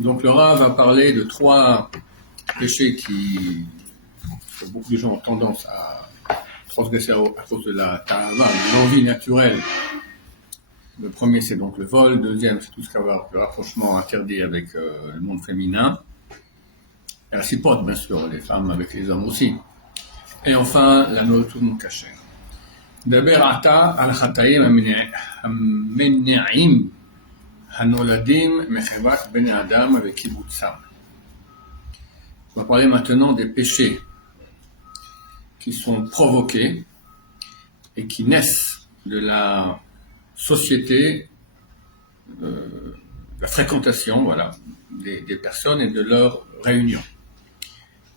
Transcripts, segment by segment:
Donc le Rav va parler de trois péchés que beaucoup de gens ont tendance à transgresser à cause de la ta'ava, de l'envie naturelle. Le premier, c'est donc le vol. Le deuxième, c'est tout ce qui va le rapprochement interdit avec le monde féminin. Et la cipote, bien sûr, les femmes avec les hommes aussi. Et enfin, la nourriture non cachée. דבר עתה על חטאים המניעים הנולדים מחוות בני האדם וקיבוצם. On va parler maintenant des péchés qui sont provoqués et qui naissent de la société, la fréquentation, voilà, des personnes et de leur réunion.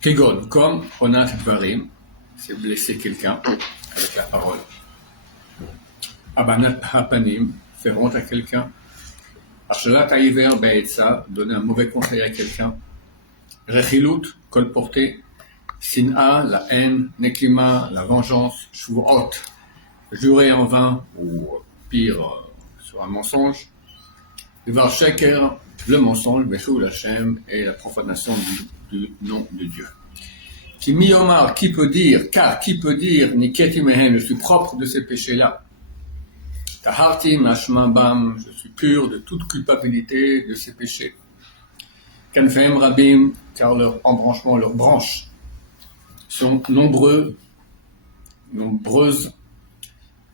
Kegon, comme Onat Dvarim, c'est blesser quelqu'un avec la parole. Abanat Hapanim, faire honte à quelqu'un. Arshalat Aiver Be'etza, donner un mauvais conseil à quelqu'un. Rechilut, colporter. Sin'a, la haine. Nekima, la vengeance. Shvuot, jurer en vain, ou pire, sur un mensonge. Devar Sheker, le mensonge, Bechul Hashem, et la profanation du nom de Dieu. Qui miyomar, qui peut dire, car qui peut dire, Niketi Mehen, je suis propre de ces péchés-là. Taharti Mashma Bam, je suis pur de toute culpabilité de ces péchés. Kanfehem Rabim, car leurs embranchements, leurs branches sont nombreuses.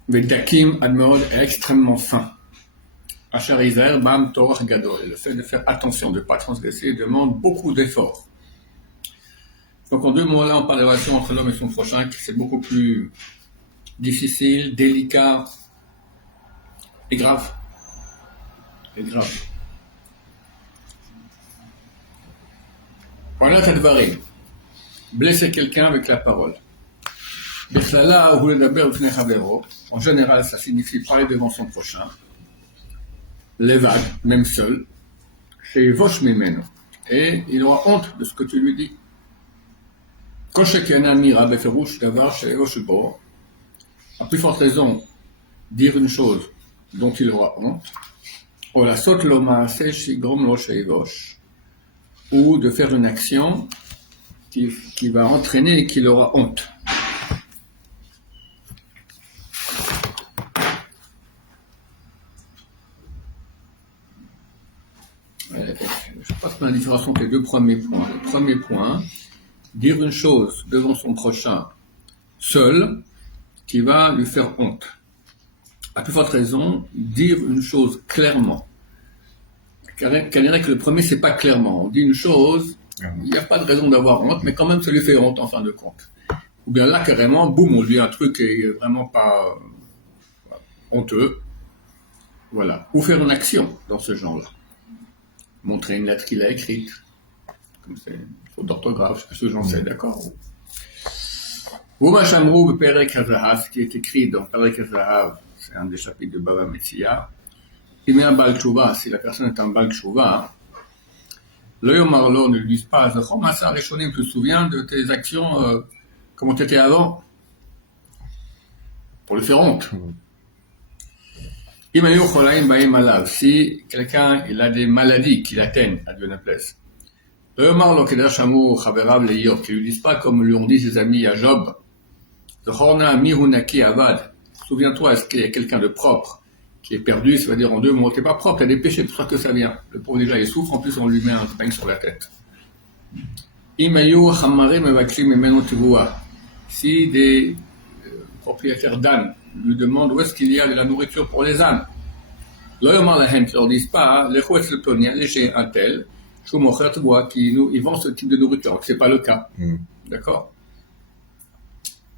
Vedakim Admod est extrêmement fin. Acharizer Bam Torah Gadol, le fait de faire attention, de ne pas transgresser, demande beaucoup d'efforts. Donc en deux mots là, on parle de la relation entre l'homme et son prochain, qui c'est beaucoup plus difficile, délicat et grave. Voilà Tadvarim. Blesser quelqu'un avec la parole. En général, ça signifie parler devant son prochain. Levad, même seul. Chez Vosh Mimeno. Et il aura honte de ce que tu lui dis. À plus forte raison, dire une chose dont il aura honte, ou de faire une action qui va entraîner et qu'il aura honte. Je passe par la différence entre les deux premiers points. Le premier point, dire une chose devant son prochain seul qui va lui faire honte. À plus forte raison, dire une chose clairement. Car que le premier, c'est pas clairement. On dit une chose, il n'y a pas de raison d'avoir honte, mais quand même, ça lui fait honte en fin de compte. Ou bien là, carrément, boum, on dit un truc qui est vraiment pas honteux. Voilà. Ou faire une action dans ce genre-là. Montrer une lettre qu'il a écrite. Comme c'est une faute d'orthographe, ce que j'en sais, d'accord. Ou Machamrou, Perek Hazahav, ce qui est écrit dans Perek Hazahav, c'est un des chapitres de Baba Metzia. Il met un Baal Tshuva, si la personne est un Baal Tshuva, le Yomarlo ne lui dit pas, Zachomasa Rishonim, tu te souviens de tes actions, comment tu étais avant, pour le faire honte. Si quelqu'un il a des maladies qui l'atteignent, à Dieu ne plaise, le Yomarlo Kedashamu Chaverav Leiyot, qui ne lui disent pas comme lui ont dit ses amis à Job, Zachorna Mirunaki Avad, souviens-toi, est-ce qu'il y a quelqu'un de propre qui est perdu, ça veut dire en deux mots, t'es pas propre, t'as des péchés, pour ça que ça vient. Le pauvre déjà il souffre, en plus on lui met un peigne sur la tête. Si des propriétaires d'ânes lui demandent où est-ce qu'il y a de la nourriture pour les ânes, ils ne leur disent pas, allez chez un tel, ils vendent ce type de nourriture, alors que c'est pas le cas. D'accord?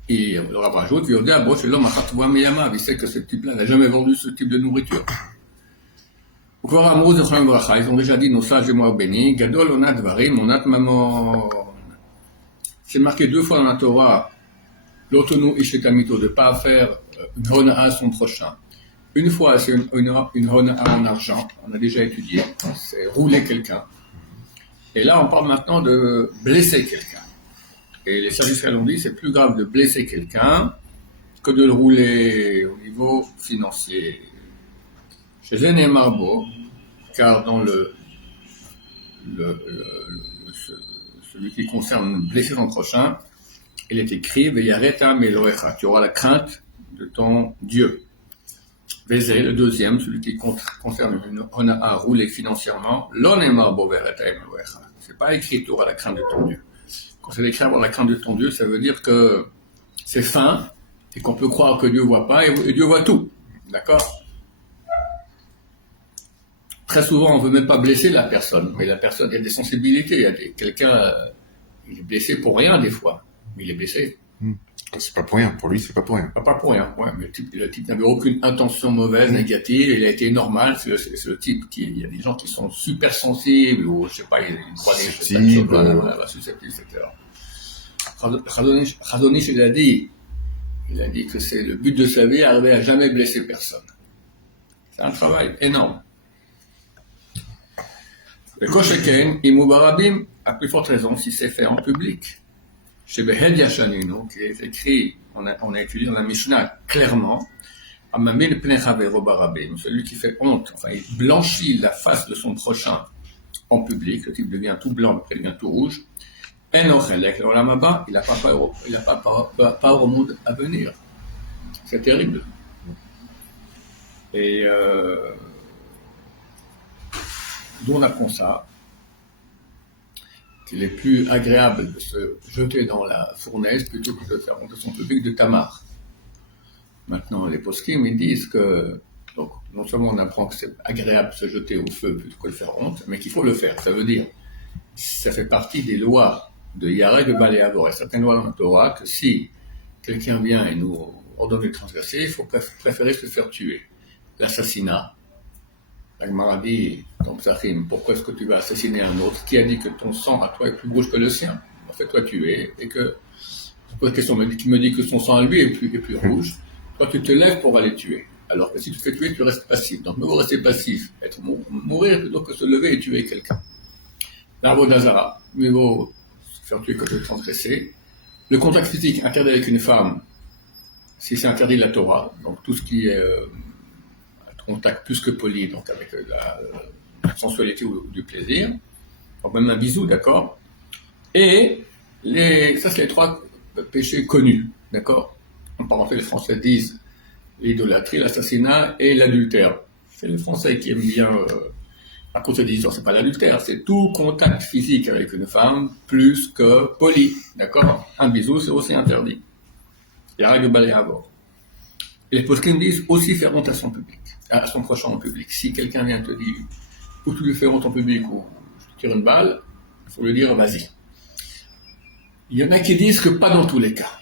Et le Rav rajoute, il sait que ce type-là n'a jamais vendu ce type de nourriture. Ils ont déjà dit, nos sages et moi bénis, Gadol onat dvarim, onat mamon. C'est marqué deux fois dans la Torah, l'otonu ishetamito, de ne pas faire une hona à son prochain. Une fois, c'est une hona en argent, on a déjà étudié, c'est rouler quelqu'un. Et là, on parle maintenant de blesser quelqu'un. Et les services l'ont dit, c'est plus grave de blesser quelqu'un que de le rouler au niveau financier. Chez Zené Marbo, car dans le celui qui concerne blesser son prochain, il est écrit Veyareta Meloecha, tu auras la crainte de ton Dieu. Vézé, le deuxième, celui qui concerne une Hona'a roulée financièrement, L'onemar Bovereta Meloecha. C'est pas écrit tu auras la crainte de ton Dieu. Quand c'est écrit avoir la crainte de ton Dieu, ça veut dire que c'est fin et qu'on peut croire que Dieu voit pas et Dieu voit tout. D'accord? Très souvent, on veut même pas blesser la personne, mais la personne, il y a des sensibilités, il y a quelqu'un, il est blessé pour rien des fois, mais il est blessé. C'est pas pour rien, pour lui c'est pas pour rien. Pas pour rien, ouais, mais le type n'avait aucune intention mauvaise, négative, il a été normal, c'est le type qui, il y a des gens qui sont super sensibles, ou je sais pas, ils croient des choses, voilà, susceptibles, etc. Chazonish, il a dit que c'est le but de sa vie, arriver à jamais blesser personne. C'est un travail énorme. Le Kosheken, Imoubarabim, à plus forte raison si c'est fait en public. Chez Behed Yashaninu, qui est écrit, on a étudié dans la Mishnah clairement, Amamil Pnechaveru Barabim, celui qui fait honte, enfin il blanchit la face de son prochain en public, le type devient tout blanc, après il devient tout rouge. Enochelek, le Olamaba, il n'a pas peur au monde à venir. C'est terrible. Et d'où on apprend ça, qu'il est plus agréable de se jeter dans la fournaise plutôt que de faire honte à son public de Tamar. Maintenant, les poskim, ils disent que, donc, non seulement on apprend que c'est agréable de se jeter au feu plutôt que de faire honte, mais qu'il faut le faire. Ça veut dire, ça fait partie des lois de Yarek de Balé Avor. Il y a certaines lois dans la Torah que si quelqu'un vient et nous ordonne de transgresser, il faut préférer se faire tuer. L'assassinat. La Gemara dit, dans Psachim, pourquoi est-ce que tu vas assassiner un autre? Qui a dit que ton sang à toi est plus rouge que le sien? En fait, toi tu es, et que, je pose la question, qui me dit que son sang à lui est plus rouge. Toi tu te lèves pour aller tuer. Alors que si tu te fais tuer, tu restes passif. Donc, mieux vaut rester passif, mourir plutôt que se lever et tuer quelqu'un. L'arbre d'Azara, mieux vaut se faire tuer que de transgresser. Le contact physique interdit avec une femme, si c'est interdit de la Torah, donc tout ce qui est contact plus que poli, donc avec la sensualité ou du plaisir, donc même un bisou, d'accord. Et ça c'est les trois péchés connus, d'accord. En parenthèse, les Français disent l'idolâtrie, l'assassinat et l'adultère. C'est les Français qui aiment bien, à cause de disent, c'est pas l'adultère, c'est tout contact physique avec une femme plus que poli, d'accord. Un bisou, c'est aussi interdit. Il y a règle balai à bord. Et les poskim disent aussi faire honte à son public, à son prochain en public. Si quelqu'un vient te dire, ou tu lui fais honte en public, ou je te tire une balle, il faut lui dire, vas-y. Il y en a qui disent que pas dans tous les cas.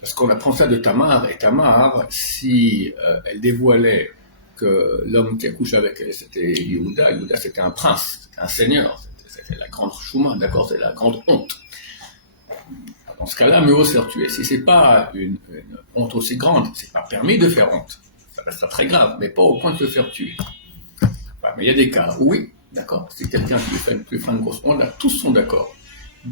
Parce qu'on apprend ça de Tamar, et Tamar, si elle dévoilait que l'homme qui a couché avec elle, c'était Yehuda c'était un prince, c'était un seigneur, c'était la grande chouma, d'accord, c'est la grande honte. Dans ce cas-là, mieux vaut se faire tuer. Si c'est pas une honte aussi grande, c'est pas permis de faire honte. Ça restera très grave, mais pas au point de se faire tuer. Enfin, mais il y a des cas, oui, d'accord. Si quelqu'un qui lui fait une grosse honte, là, tous sont d'accord.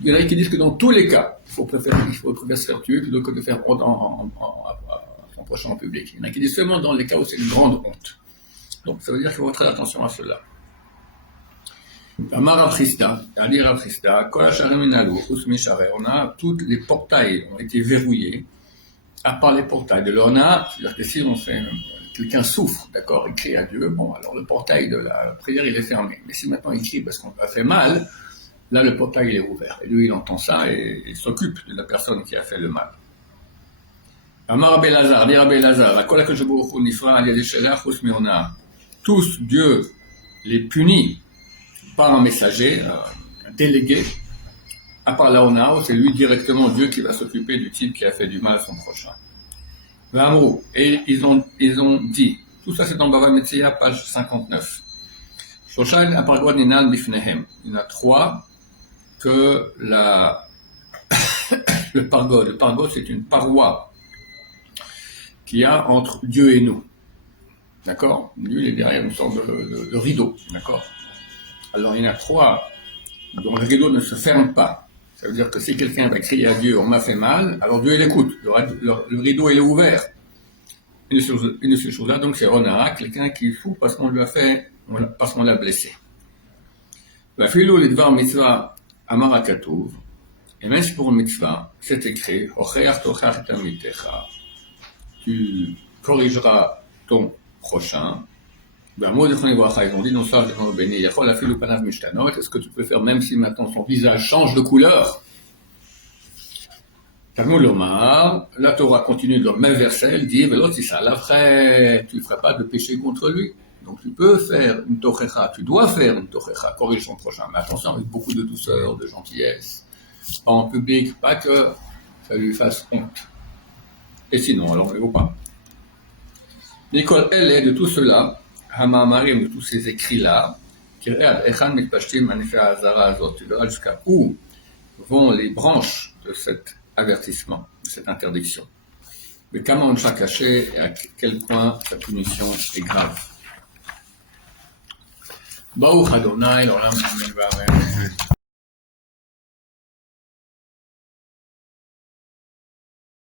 Il y en a qui disent que dans tous les cas, il faut préférer se faire tuer plutôt que de faire honte à son prochain en public. Il y en a qui disent seulement dans les cas où c'est une grande honte. Donc ça veut dire qu'il faut faire attention à cela. On a toutes les portails ont été verrouillés, à part les portails de l'Ona, c'est-à-dire que si quelqu'un souffre, d'accord, il crie à Dieu, bon, alors le portail de la prière il est fermé. Mais si maintenant il crie parce qu'on lui a fait mal, là le portail il est ouvert. Et lui il entend ça et il s'occupe de la personne qui a fait le mal. Amar Rabbi Lazar, dit Rabbi Lazar, tous Dieu les punit par un messager, un délégué, à part l'Aonao, c'est lui directement Dieu qui va s'occuper du type qui a fait du mal à son prochain. Et ils ont dit, tout ça c'est dans Bava Metzia, page 59. Shoshan apargod ninan bifnehem. Il y en a trois que le pargod c'est une paroi qu'il y a entre Dieu et nous. D'accord? Dieu il est derrière une sorte de rideau, d'accord? Alors il y en a trois dont le rideau ne se ferme pas. Ça veut dire que si quelqu'un va crier à Dieu, on m'a fait mal, alors Dieu il écoute. Le rideau il est ouvert. Une de ces choses-là, donc c'est Onara, quelqu'un qui fout parce qu'on lui a fait, parce qu'on l'a blessé. ואפילו לדבר מצווה אמר הכתוב, et même pour une mitzvah, c'est écrit, הוכח תוכח את עמיתך, tu corrigeras ton prochain, והמוד יכולים לברכה, ils ont dit, non sage devant le béni, יכול אפילו פניו משתנות, est-ce que tu peux faire même si maintenant son visage change de couleur? Talmud Lomar, la Torah continue dans le même verset, elle dit, mais l'autre, c'est ça, l'après, tu ne feras pas de péché contre lui. Donc tu peux faire une tochecha, tu dois faire une tochecha, corrige son prochain, mais attention, avec beaucoup de douceur, de gentillesse, pas en public, pas que ça lui fasse honte. Et sinon, alors, il ne faut pas. Nicole, elle est de tout cela, Hamamarim, de tous ces écrits-là, tu verras jusqu'à où vont les branches de cet avertissement, de cette interdiction. Mais comment on l'a caché et à quel point sa punition est grave. Baruch Adonai, l'olam amen.